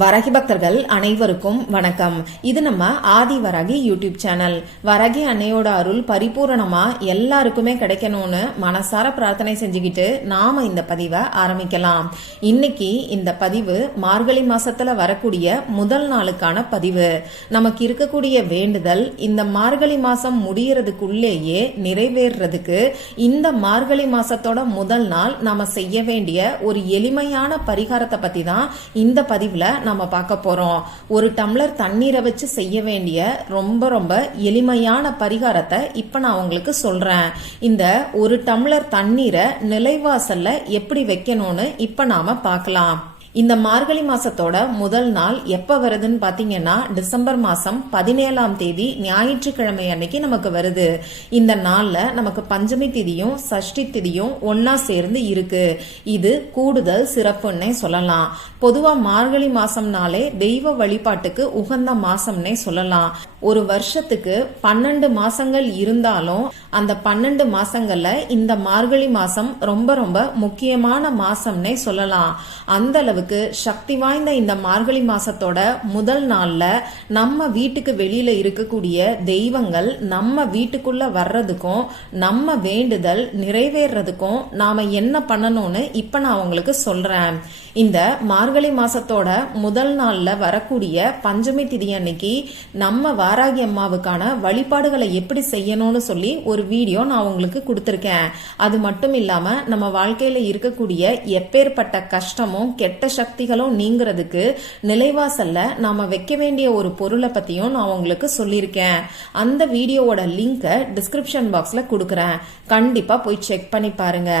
வரகி பக்தர்கள் அனைவருக்கும் வணக்கம். இது நம்ம ஆதி வரகி யூடியூப் சேனல். வரகி அன்னையோட அருள் பரிபூரணமா எல்லாருக்குமே கிடைக்கணும்னு மனசார பிரார்த்தனை செஞ்சுக்கிட்டு நாம இந்த பதிவை ஆரம்பிக்கலாம். இன்னைக்கு இந்த பதிவு மார்கழி மாசத்துல வரக்கூடிய முதல் நாளுக்கான பதிவு. நமக்கு இருக்கக்கூடிய வேண்டுதல் இந்த மார்கழி மாசம் முடியறதுக்குள்ளேயே நிறைவேறதுக்கு இந்த மார்கழி மாசத்தோட முதல் நாள் நாம செய்ய வேண்டிய ஒரு எளிமையான பரிகாரத்தை பத்தி தான் இந்த பதிவுல நம்ம பார்க்க போறோம். ஒரு டம்ளர் தண்ணீரை வச்சு செய்ய வேண்டிய ரொம்ப எளிமையான பரிகாரத்தை இப்ப நான் உங்களுக்கு சொல்றேன். இந்த ஒரு டம்ளர் தண்ணீரை நிலைவாசல்ல எப்படி வைக்கணும்னு இப்ப நாம பார்க்கலாம். இந்த மார்கழி மாசத்தோட முதல் நாள் எப்ப வருதுன்னு பாத்தீங்கன்னா டிசம்பர் மாசம் 17ஆம் தேதி ஞாயிற்றுக்கிழமை அன்னைக்கு நமக்கு வருது. இந்த நாள்ல நமக்கு பஞ்சமி திதியும் சஷ்டி திதியும் ஒன்னா சேர்ந்து இருக்கு. இது கூடுதல் சிறப்புன்னே சொல்லலாம். பொதுவா மார்கழி மாசம்னாலே தெய்வ வழிபாட்டுக்கு உகந்த மாசம்னே சொல்லலாம். ஒரு வருஷத்துக்கு 12 மாசங்கள் இருந்தாலும் அந்த 12 மாசங்கள்ல இந்த மார்கழி மாசம் ரொம்ப முக்கியமான மாசம்னே சொல்லலாம். அந்த அளவுக்கு சக்தி வாய்ந்த இந்த மார்கழி மாசத்தோட முதல் நாள்ல நம்ம வீட்டுக்கு வெளியில இருக்கக்கூடிய தெய்வங்கள் நம்ம வீட்டுக்குள்ள வர்றதுக்கும் நம்ம வேண்டுதல் நிறைவேறதுக்கும் நாம என்ன பண்ணணும்னு இப்ப நான் உங்களுக்கு சொல்றேன். இந்த மார்கழி மாசத்தோட முதல் நாள்ல வரக்கூடிய பஞ்சமி திதி அன்னைக்கு நம்ம வாராகி அம்மாவுக்கான வழிபாடுகளை எப்படி செய்யணும்னு சொல்லி ஒரு வீடியோ நான் உங்களுக்கு கொடுத்திருக்கேன். அது மட்டும் இல்லாம நம்ம வாழ்க்கையில இருக்கக்கூடிய எப்பேற்பட்ட கஷ்டமும் கெட்ட சக்திகளும் நீங்கிறதுக்கு நிலைவாசல்ல நாம வைக்க வேண்டிய ஒரு பொருளை பத்தியும் நான் உங்களுக்கு சொல்லியிருக்கேன். அந்த வீடியோவோட லிங்கை டிஸ்கிரிப்ஷன் பாக்ஸ்ல கொடுக்கறேன். கண்டிப்பா போய் செக் பண்ணி பாருங்க.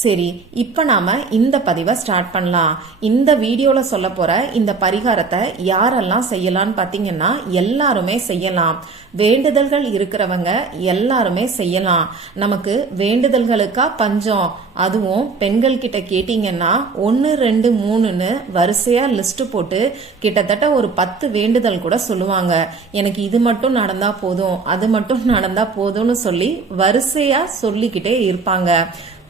சரி, இப்ப நாம இந்த பதிவை ஸ்டார்ட் பண்ணலாம். இந்த வீடியோல சொல்ல போற இந்த பரிகாரத்தை யாரெல்லாம் செய்யலாம்னு பாத்தீங்கன்னா எல்லாருமே செய்யலாம். வேண்டுதல்கள் இருக்கிறவங்க எல்லாருமே செய்யலாம். நமக்கு வேண்டுதல்களுக்கா பஞ்சம். அதுவும் பெண்கள் கிட்ட கேட்டீங்கன்னா 1 2 3ன்னு வரிசையா லிஸ்ட் போட்டு கிட்டத்தட்ட ஒரு 10 வேண்டுதல் கூட சொல்லுவாங்க. எனக்கு இது மட்டும் நடந்தா போதும், அது மட்டும் நடந்தா போதும்னு சொல்லி வரிசையா சொல்லிக்கிட்டே இருப்பாங்க.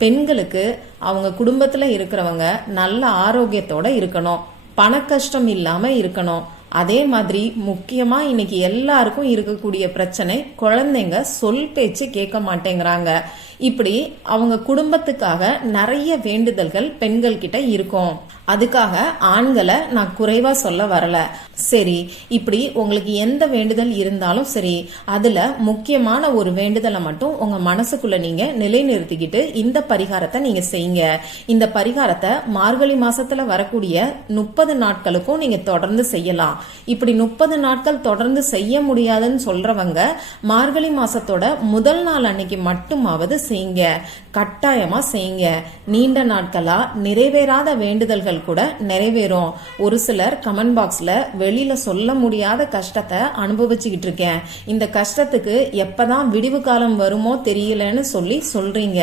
பெண்களுக்கு அவங்க குடும்பத்துல இருக்கிறவங்க நல்ல ஆரோக்கியத்தோட இருக்கணும், பண கஷ்டம் இல்லாம இருக்கணும். அதே மாதிரி முக்கியமா இன்னைக்கு எல்லாருக்கும் இருக்கக்கூடிய பிரச்சனை குழந்தைங்க சொல் பேச்சு கேட்க மாட்டேங்கிறாங்க. இப்படி அவங்க குடும்பத்துக்காக நிறைய வேண்டுதல்கள் பெண்கள் கிட்ட இருக்கும். அதுக்காக ஆண்களை நான் குறைவா சொல்ல வரல. சரி, இப்படி உங்களுக்கு எந்த வேண்டுதல் இருந்தாலும் சரி, அதுல முக்கியமான ஒரு வேண்டுதலை மட்டும் உங்க மனசுக்குள்ள நீங்க நிலைநிறுத்திக்கிட்டு இந்த பரிகாரத்தை நீங்க செய்யுங்க. இந்த பரிகாரத்தை மார்கழி மாசத்துல வரக்கூடிய 30 நாட்களுக்கும் நீங்க தொடர்ந்து செய்யலாம். இப்படி 30 நாட்கள் தொடர்ந்து செய்ய முடியாதுன்னு சொல்றவங்க மார்கழி மாசத்தோட முதல் நாள் அன்னைக்கு மட்டுமாவது செய்யுங்க. கட்டாயமா செய்யுங்க. நீண்ட நாட்களா நிறைவேறாத வேண்டுதல்கள் கூட நிறைவேறும். ஒரு சிலர் கமெண்ட் பாக்ஸ்ல வெளியில சொல்ல முடியாத கஷ்டத்தை அனுபவிச்சுக்கிட்டு இருக்கேன், இந்த கஷ்டத்துக்கு எப்பதான் விடிவு காலம் வருமோ தெரியலன்னு சொல்லி சொல்றீங்க.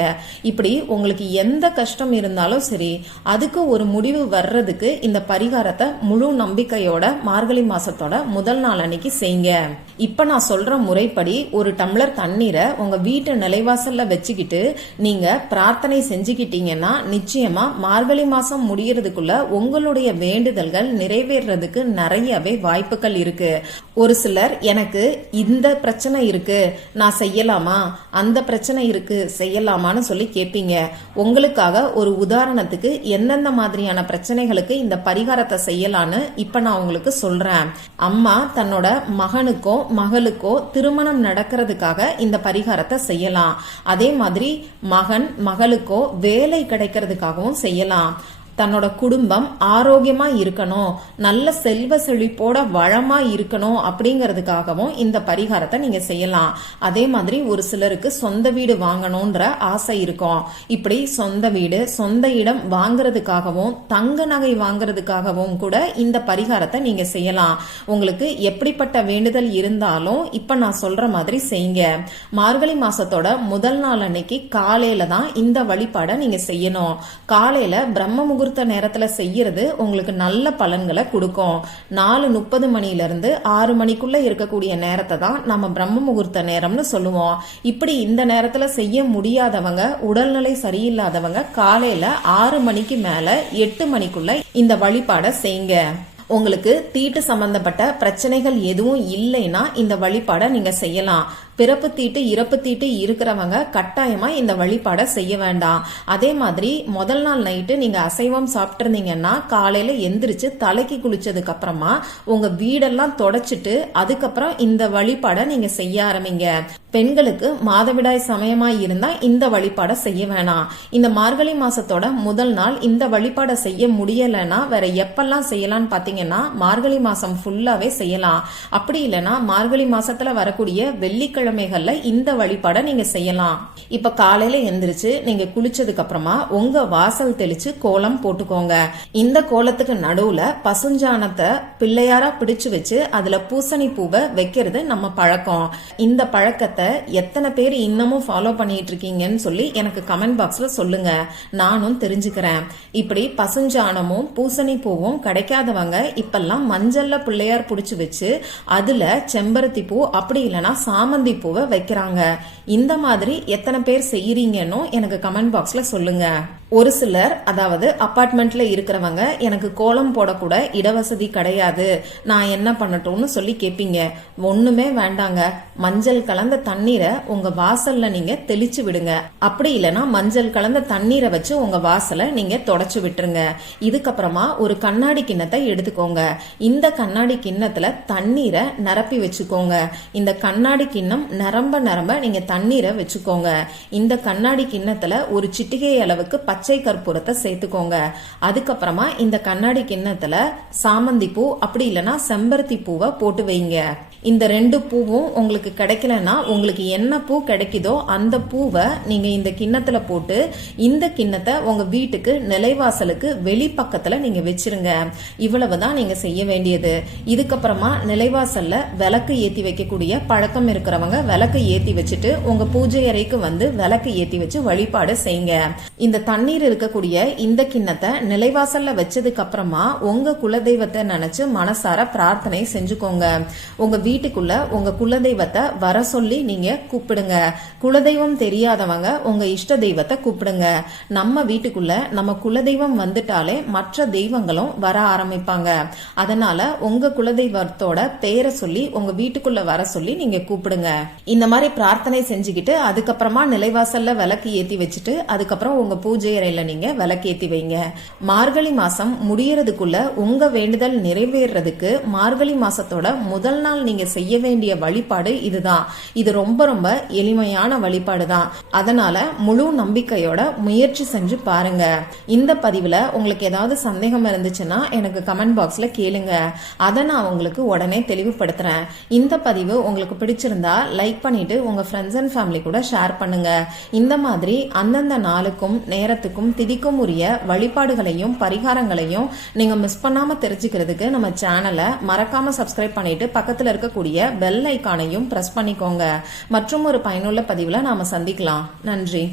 இப்படி உங்களுக்கு எந்த கஷ்டம் இருந்தாலும் சரி, அதுக்கு ஒரு முடிவு வர்றதுக்கு இந்த பரிகாரத்தை முழு நம்பிக்கையோட மார்கழி மாசத்தோட முதல் நாள் அன்னைக்கு செய்யுங்க. இப்ப நான் சொல்ற முறைப்படி ஒரு டம்ளர் தண்ணீரை உங்க வீட்டு நிலைவாசல்ல வச்சுக்கிட்டு நீங்க பிரார்த்தனை செஞ்சுக்கிட்டீங்கன்னா நிச்சயமா மார்கழி மாசம் முடியறதுக்குள்ள உங்களுடைய வேண்டுதல்கள் நிறைவேறதுக்கு நிறையவே வாய்ப்புகள் இருக்கு. ஒரு சிலர் எனக்கு இந்த பிரச்சனை இருக்கு, நான் செய்யலாமா, அந்த பிரச்சனை இருக்கு செய்யலாமான்னு சொல்லி கேட்பீங்க. உங்களுக்காக ஒரு உதாரணத்துக்கு எந்தெந்த மாதிரியான பிரச்சனைகளுக்கு இந்த பரிகாரத்தை செய்யலான்னு இப்ப நான் உங்களுக்கு சொல்றேன். அம்மா தன்னோட மகனுக்கோ மகளுக்கோ திருமணம் நடக்கிறதுக்காக இந்த பரிகாரத்தை செய்யலாம். அதே மாதிரி மகன் மகளுக்கோ வேலை கிடைக்கிறதுக்காகவும் செய்யலாம். தன்னோட குடும்பம் ஆரோக்கியமா இருக்கணும், நல்ல செல்வ செழிப்போட வளமா இருக்கணும் அப்படிங்கறதுக்காகவும் இந்த பரிகாரத்தை நீங்க செய்யலாம். அதே மாதிரி ஒரு சிலருக்கு சொந்த வீடு வாங்கணும்ன்ற ஆசை இருக்கும். இப்படி சொந்த வீடு சொந்த இடம் வாங்குறதுக்காகவும் தங்க நகை வாங்குறதுக்காகவும் கூட இந்த பரிகாரத்தை நீங்க செய்யலாம். உங்களுக்கு எப்படிப்பட்ட வேண்டுதல் இருந்தாலும் இப்ப நான் சொல்ற மாதிரி செய்யுங்க. மார்கழி மாசத்தோட முதல் நாள் அன்னைக்கு காலையில தான் இந்த வழிபாடை நீங்க செய்யணும். காலையில பிரம்ம முகூர்த்த நேரத்துல செய்யறது உங்களுக்கு நல்ல பலன்களை கொடுக்கும். 4:30 மணில இருந்து 6 மணிக்குள்ள இருக்கக்கூடிய நேரத்தை தான் நம்ம பிரம்ம முகூர்த்த நேரம்னு சொல்லுவோம். இப்படி இந்த நேரத்துல செய்ய முடியாதவங்க, உடல்நிலை சரியில்லாதவங்க காலையில 6 மணிக்கு மேல 8 மணிக்குள்ள இந்த வழிபாட செய்யுங்க. உங்களுக்கு தீட்டு சம்பந்தப்பட்ட பிரச்சனைகள் எதுவும் இல்லைன்னா இந்த வழிபாடை நீங்க செய்யலாம். பிறப்பு தீட்டு இறப்பு தீட்டு இருக்கிறவங்க கட்டாயமா இந்த வழிபாடை செய்ய வேண்டாம். அதே மாதிரி முதல் நாள் நைட்டு நீங்க அசைவம் சாப்பிட்டு இருந்தீங்கன்னா காலையில எந்திரிச்சு தலைக்கு குளிச்சதுக்கு அப்புறமா உங்க வீடெல்லாம் தொடச்சிட்டு அதுக்கப்புறம் இந்த வழிபாடை நீங்க செய்ய ஆரம்பிங்க. பெண்களுக்கு மாதவிடாய் சமயமா இருந்தா இந்த வழிபாடை செய்ய வேணாம். இந்த மார்கழி மாசத்தோட முதல் நாள் இந்த வழிபாடை செய்ய முடியலன்னா வேற எப்பெல்லாம் செய்யலாம்னு பாத்தீங்கன்னா மார்கழி மாசம் ஃபுல்லாவே செய்யலாம். அப்படி இல்லைன்னா மார்கழி மாசத்துல வரக்கூடிய வெள்ளிக்கிழமைகள்ல இந்த வழிபாடை நீங்க செய்யலாம். இப்ப காலையில எந்திரிச்சு நீங்க குளிச்சதுக்கு அப்புறமா உங்க வாசல் தெளிச்சு கோலம் போட்டுக்கோங்க. இந்த கோலத்துக்கு நடுவுல பசுஞ்சாணத்தை பிள்ளையாரா பிடிச்சு வச்சு அதுல பூசணி பூவை வைக்கிறது நம்ம பழக்கம். இந்த பழக்கத்தை எத்தனை பேர் இன்னமும் ஃபாலோ பண்ணிட்டு இருக்கீங்கன்னு சொல்லி எனக்கு கமெண்ட் பாக்ஸ்ல சொல்லுங்க, நானும் தெரிஞ்சுக்கிறேன். இப்படி பசுஞ்சாணமும் பூசணி பூவும் கிடைக்காதவங்க இப்பெல்லாம் மஞ்சள்ல பிள்ளையார் புடிச்சு வச்சு அதுல செம்பருத்தி பூ அப்படி இல்லைன்னா சாமந்தி பூவை வைக்கிறாங்க. இந்த மாதிரி எத்தனை பேர் செய்யறீங்கன்னு எனக்கு கமெண்ட் பாக்ஸ்ல சொல்லுங்க. ஒரு சிலர், அதாவது அபார்ட்மெண்ட்ல இருக்கிறவங்க, எனக்கு கோலம் போடக்கூட இடவசதி கிடையாது, நான் என்ன பண்ணட்டும்னு சொல்லி கேட்பீங்க. ஒண்ணுமே வேண்டாங்க, மஞ்சள் கலந்த தண்ணீரை உங்க வாசல்ல நீங்க தெளிச்சு விடுங்க. அப்படி இல்லைன்னா மஞ்சள் கலந்த தண்ணீரை வச்சு உங்க வாசலை நீங்க தொடச்சு விட்டுருங்க. இதுக்கப்புறமா ஒரு கண்ணாடி கிண்ணத்தை எடுத்துக்கோங்க. இந்த கண்ணாடி கிண்ணத்துல தண்ணீரை நிரப்பி வச்சுக்கோங்க. இந்த கண்ணாடி கிண்ணம் நிரம்ப நீங்க தண்ணீரை வச்சுக்கோங்க. இந்த கண்ணாடி கிண்ணத்துல ஒரு சிட்டிகை அளவுக்கு பச்சை கற்பூரத்தை சேர்த்துக்கோங்க. அதுக்கப்புறமா இந்த கண்ணாடி கிண்ணத்துல சாமந்தி பூ அப்படி இல்லைன்னா செம்பருத்தி பூவை போட்டு வைங்க. இந்த ரெண்டு பூவும் உங்களுக்கு கிடைக்கலன்னா உங்களுக்கு என்ன பூ கிடைக்குதோ அந்த பூவை நீங்க இந்த கிண்ணத்துல போட்டு இந்த கிண்ணத்தை உங்க வீட்டுக்கு நிலைவாசலுக்கு வெளிப்பக்கத்துல நீங்க வச்சிருங்க. இவ்வளவுதான் நீங்க செய்ய வேண்டியது. இதுக்கப்புறமா நிலைவாசல்ல விளக்கு ஏத்தி வைக்கக்கூடிய பழக்கம் இருக்கிறவங்க விளக்கு ஏத்தி வச்சுட்டு உங்க பூஜை அறைக்கு வந்து விளக்கு ஏத்தி வச்சு வழிபாடு செய்யுங்க. இந்த தண்ணீர் இருக்கக்கூடிய இந்த கிண்ணத்தை நிலைவாசல்ல வச்சதுக்கு அப்புறமா உங்க குலதெய்வத்தை நினைச்சு மனசார பிரார்த்தனை செஞ்சுக்கோங்க. உங்க வீட்டுக்குள்ள உங்க குலதெய்வத்தை வர சொல்லி நீங்க கூப்பிடுங்க. குலதெய்வம் தெரியாதவங்க உங்க இஷ்ட தெய்வத்தை கூப்பிடுங்க. நம்ம வீட்டுக்குள்ள நம்ம குலதெய்வம் வந்துட்டாலே மற்ற தெய்வங்களும் வர ஆரம்பிப்பாங்க. அதனால உங்க குலதெய்வத்தோட பேரை சொல்லி உங்க வீட்டுக்குள்ள வர சொல்லி நீங்க கூப்பிடுங்க. இந்த மாதிரி பிரார்த்தனை செஞ்சுக்கிட்டு அதுக்கப்புறமா நிலைவாசல்ல விளக்கு ஏத்தி வச்சுட்டு அதுக்கப்புறம் உங்க பூஜை அறையில நீங்க விளக்கு ஏத்தி வைங்க. மார்கழி மாசம் முடியறதுக்குள்ள உங்க வேண்டுதல் நிறைவேறதுக்கு மார்கழி மாசத்தோட முதல் நாள் நீங்க செய்ய வேண்டிய வழிபாடு இதுதான். இது ரொம்ப எளிமையான வழிபாடு தான். அதனால முழு நம்பிக்கையோட முயற்சி செஞ்சு பாருங்க. இந்த பதிவுல உங்களுக்கு ஏதாவது சந்தேகம் இருந்துச்சுன்னா எனக்கு கமெண்ட் பாக்ஸ்ல கேளுங்க. அதை நான் உங்களுக்கு உடனே தெளிவுபடுத்துறேன். இந்த பதிவு உங்களுக்கு பிடிச்சிருந்தா லைக் பண்ணிட்டு உங்க ஃப்ரெண்ட்ஸ் அண்ட் ஃபேமிலி கூட ஷேர் பண்ணுங்க. இந்த மாதிரி அந்தந்த நாளுக்கும் நேரத்துக்கும் திதிக்கும் உரிய வழிபாடுகளையும் பரிகாரங்களையும் நீங்க மிஸ் பண்ணாம தெரிஞ்சுக்கிறதுக்கு நம்ம சேனலை மறக்காம சப்ஸ்கிரைப் பண்ணிட்டு பக்கத்துல இருக்கக்கூடிய பெல் ஐகானையும் பிரஸ் பண்ணிக்கோங்க. மற்றும் ஒரு பயனுள்ள பதிவுல நாம சந்திக்கலாம். நன்றி.